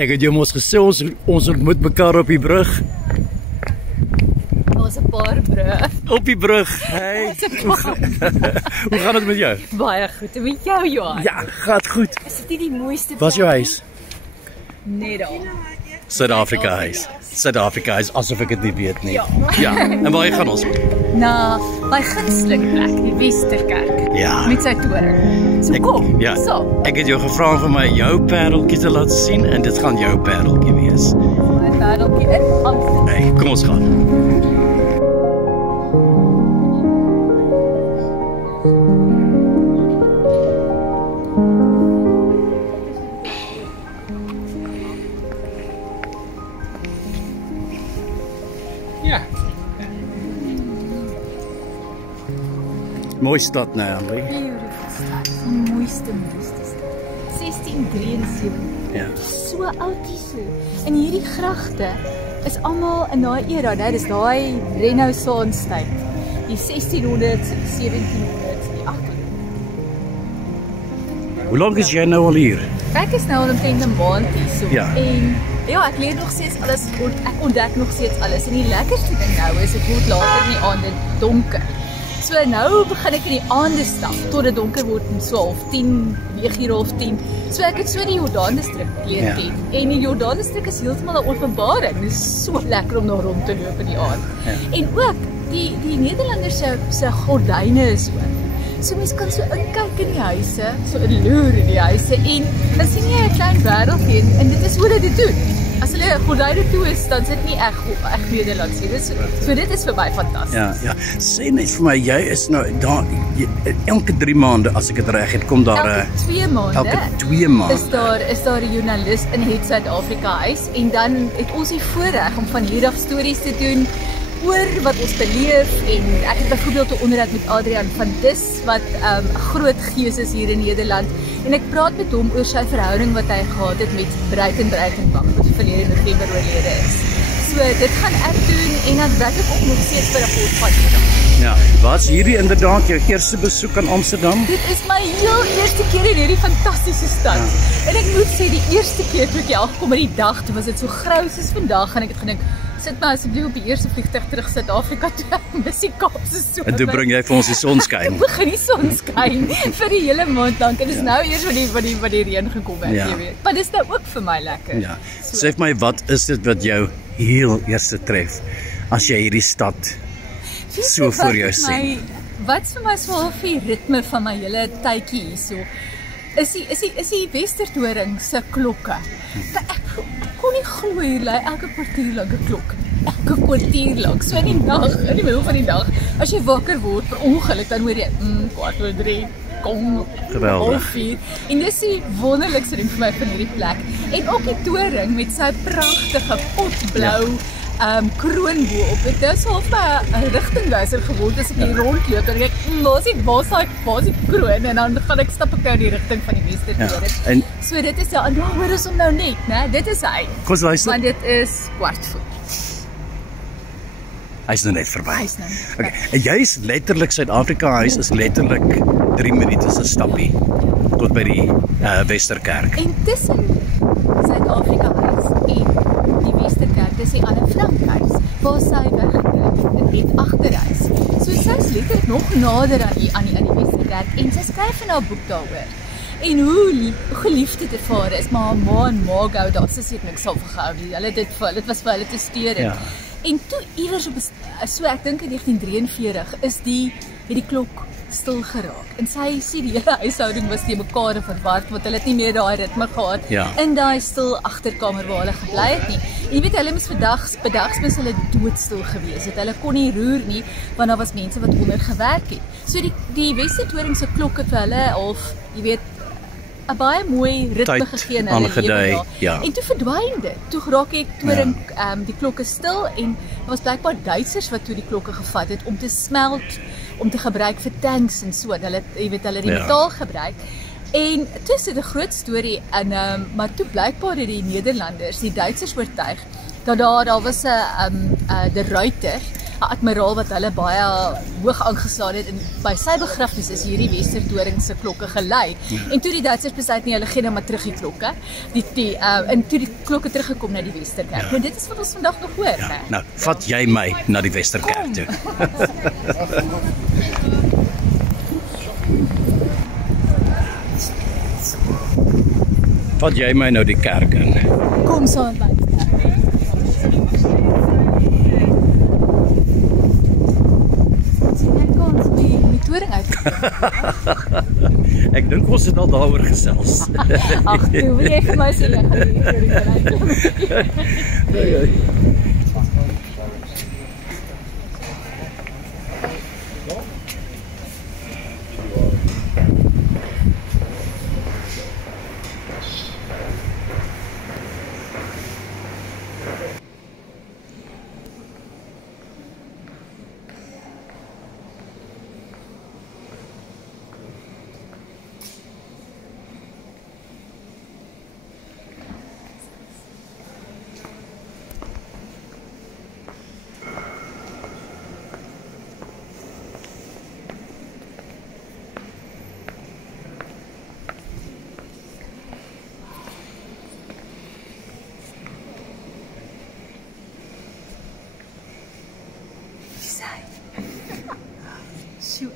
Ek het jou mos gesê ons ontmoet mekaar op die brug. Ons 'n paar brug. Op die brug. Hey. Hoe gaan dit met jou? Baie goed. En met jou, Johan? Ja, gaat goed. Is dit nie die mooiste Wat is jou huis? Nee daar. Suid-Afrika huis. Suid-Afrika huis, asof ek dit nie weet nie. Ja. En waar gaan ons? Na my gunsteling plek, die Westerkerk. Ja. Met sy toring. So kom. Ja. So. Ek het jou gevra om vir my jou pareltjie te laat sien en dit gaan jou pareltjie wees. My pareltjie in Amsterdam. Hey, kom ons gaan. Ja. Mooi stad nou, Andrie. Beautiful stad. Die mooiste stad. 1673. Ja. So oud hier. En hierdie gragte is almal in daai era, né? Dis daai Renaissance tyd. Die 1600s, die 1700s, die 1800s. Hoe lank is jy nou al hier? Ek is nou al omtrent 'n maand hier so. Ja. En ja, ek leer nog steeds alles, ek ontdek nog steeds alles. En die lekkerste ding nou is dit word later in die aande donker. So nou begin ek in die aande stap tot dit donker word om so 9:30, 9:30. So ek het so die Jordaanestrik leer ken. En die Jordaanestrik is heeltemal 'n openbaring. Dit is so lekker om daar rond te loop in die aand. Ja. En ook die Nederlanders se gordyne is oop. So mense kan so inkyk in die huise, so inloer in die huise en dan sien jy 'n klein wêreldjie en dit is hoe hulle dit doen. As hulle gordyne toe is, dan sit nie reg Nederlands hier. So dit is vir my fantasties. Ja, ja. Sê net vir my, jy is nou daar elke 3 maande as ek dit reg het, kom daar elke 2 maande. Elke 2 maande. Is daar 'n joernalis in het Suid-Afrika huis en dan het ons die voorreg om van hier af stories te doen oor wat ons beleef en ek het byvoorbeeld 'n onderhoud met Adrian van Dis wat 'n groot gees is hier in Nederland en ek praat met hom oor sy verhouding wat hy gehad het met Breitenbach wat verlede November oorlede is. So dit gaan ek doen en dan werk ek ook nog steeds vir 'n podcast. Ja, was hierdie inderdaad jou eerste besoek aan Amsterdam? Dit is my heel eerste keer in hierdie fantastiese stad. Ja. En ek moet sê die eerste keer toe ek hier aangekom het die dag, toe was dit so grou soos vandag en ek het gedink sit maar asseblief op die eerste vliegtuig terug Suid-Afrika toe. Mis die Kaapse somer. En toe bring jy vir ons die sonskyn. Toe begin die sonskyn vir die hele maand lank. En dis nou eers wat die reën gekom het, jy weet. Maar dis nou ook vir my lekker. Ja. Sê vir my, wat is dit wat jou heel eerste tref as jy hierdie stad so voor jou sien? Wat vir my so half die ritme van my hele tydjie hierso is die Westertoring se klokke. Ek kon nie glo hier lê elke kwartier lank 'n klok. Elke kwartier lank. So in die nag, in die middel van die dag, as jy wakker word per ongeluk dan hoor jy 4:03 kom. Geweldig. En dis die wonderlikste ding vir my van hierdie plek. En ook die toring met sy pragtige potblou kroon bo op. Dit is half 'n rigtingwyser geword as ek hier rondloop en ek waar is die kroon en dan gaan ek stap ek nou in die rigting van die Westertoring. En so dit is ja, en daar hoor ons hom nou net, né? Dit is hy. Kom luister. Want dit is kwart voor. Hy's nou net verby. Hy's nou. Okay. En jy's letterlik Suid-Afrika huis is letterlik 3 minute se stappie tot by die Westerkerk. En tussen Suid-Afrika huis en die Westerkerk is die Anne Frank huis waar sy weggebly het in agterhuis. So sy's letterlik nog nader aan die Westerkerk en sy skryf in haar boek daaroor. En hoe geliefd dit vir haar is, maar haar ma en ma gou daar sy het niks op gehou nie. Dit was vir hulle te steur. Ja. En toe iewers op so ek dink in 1943 is die klok stil geraak. En sy sê die hele huishouding was te mekaar verward want hulle het nie meer daai ritme gehad in daai stil agterkamer waar hulle gebly het nie. En jy weet hulle moes bedags mis hulle doodstil gewees het. Hulle kon nie roer nie want daar was mense wat onder gewerk het. So die Westertoring se klok het vir hulle half, jy weet 'n baie mooi ritme gegee in hulle lewe. Ja. En toe verdwyn dit. Toe raak die toring die klokke stil en daar was blykbaar Duitsers wat toe die klokke gevat het om te smelt, om te gebruik vir tanks en so. Hulle jy weet hulle die metaal gebruik. En toe is dit 'n groot storie en maar toe blykbaar het die Nederlanders, die Duitsers oortuig dat daar was 'n De Ruyter admiraal wat hulle baie hoog aangeslaan het, en by sy begrafnis is hierdie Westerdoring se klokke gelei. En toe die Duitsers besluit nie, hulle gee nou maar terug die klokke. En toe die klokke teruggekom na die Westerkerk. En dit is wat ons vandag nog hoor, né? Nou, vat jy my na die Westerkerk toe. Vat jy my nou die kerk in? Kom saam met my. Toring uit. Ek dink ons het al daaroor gesels. Ag, toe wil jy vir my sê jy gaan hier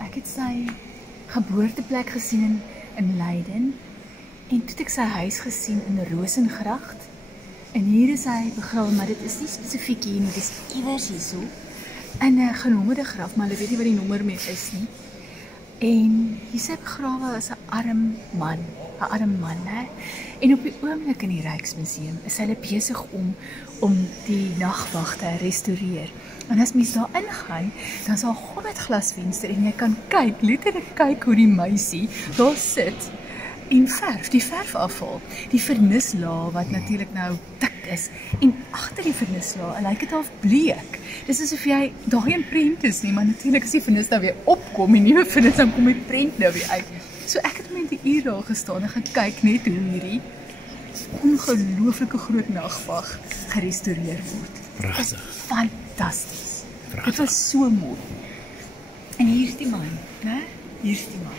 ek het sy geboorteplek gesien in Leiden en toe het ek sy huis gesien in Rozengracht en hier is hy begrawe, maar dit is nie spesifiek hier nie, dit is iewers hierso in 'n genommerde graf, maar hulle weet nie wat die nommer mee is nie. En hier is hy begrawe as 'n arm man, né? En op die oomblik in die Rijksmuseum is hulle besig om die nagwag te restaureer. En as mens daar ingaan, dan is daar 'n groot glasvenster en jy kan kyk, letterlik kyk hoe die meisie daar sit en die verf afval. Die vernislaag wat natuurlik nou dik is en agter die vernislaag lyk dit half bleek. Dis asof jy daar geen prent is nie, maar natuurlik as die vernis nou weer opkom en nuwe vernis dan kom die prent nou weer uit. So ek het met 'n uur daar gestaan en gekyk net hoe hierdie ongelooflike groot nagwag gerestoreer word. Pragtig. Fantasties. Dit was so mooi. En hier is die man, né? Hier is die man.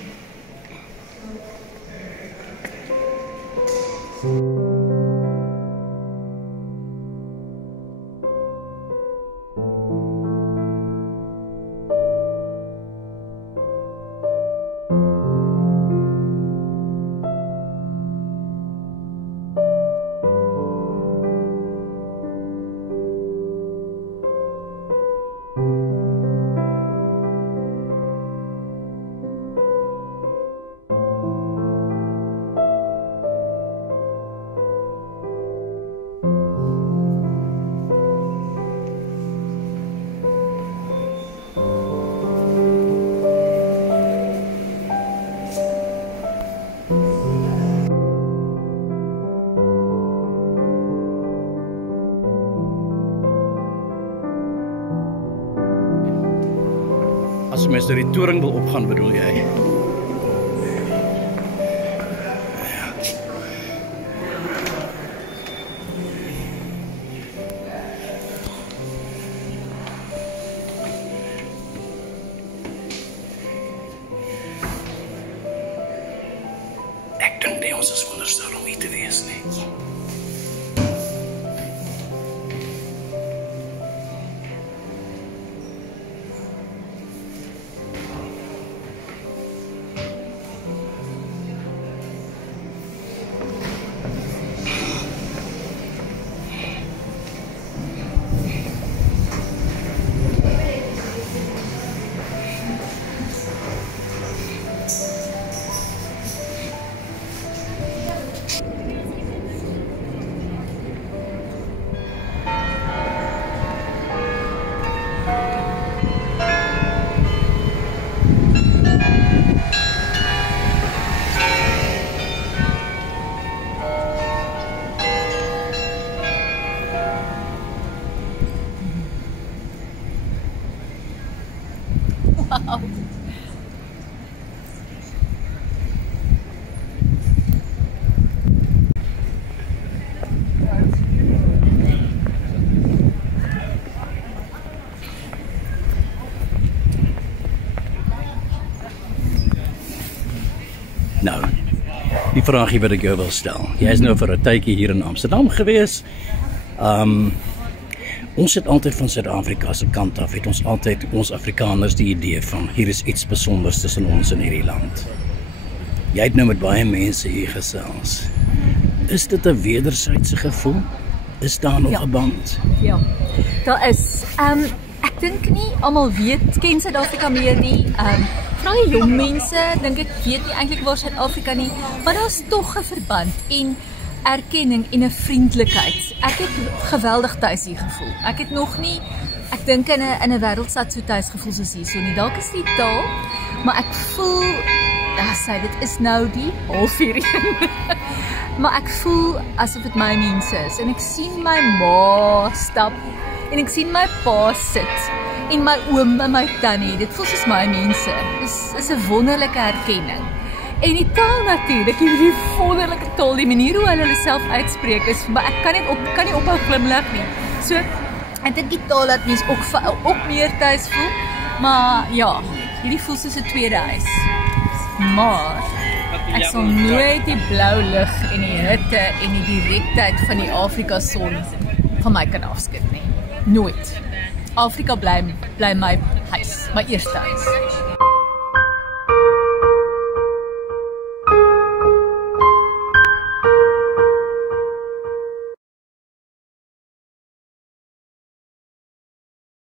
As mens deur die toring wil opgaan, bedoel jy? Ek dink nie ons is veronderstel om hier te wees nie. Wow. die vraagie wat ek jou wil stel. Jy is nou vir 'n tydjie hier in Amsterdam gewees. Ons het altyd van Suid-Afrika se kant af, het ons altyd ons Afrikaners die idee van hier is iets besonders tussen ons in hierdie land. Jy het nou met baie mense hier gesels. Is dit 'n wederwysige gevoel? Is daar nog 'n band? Ja. Daar is ek dink nie almal ken Suid-Afrika meer nie. Veral die jong mense, dink ek weet nie eintlik waar Suid-Afrika nie, maar daar's tog 'n verband en erkenning en 'n vriendelikheid. Ek het geweldig tuis hier gevoel. Ek het nog nie, ek dink in 'n wêreldstad so tuis gevoel soos hierso nie. Dalk is die taal, maar ek voel, dit is nou die 04:30. Maar ek voel asof dit my mense is en ek sien my ma stap en ek sien my pa sit en my oom en my tannie. Dit voel soos my mense. Dis 'n wonderlike erkenning. En die taal natuurlik, die wonderlike taal, die manier hoe hulle self uitspreek is, maar ek kan nie ophou glimlag nie. So ek dink die taal laat mens ook meer tuis voel. Maar ja, hierdie voel soos 'n tweede huis. Maar ek sal nooit die blou lig en die hitte en die direktheid van die Afrika son van my kan afskud nie. Nooit. Afrika bly my huis, my eerste huis.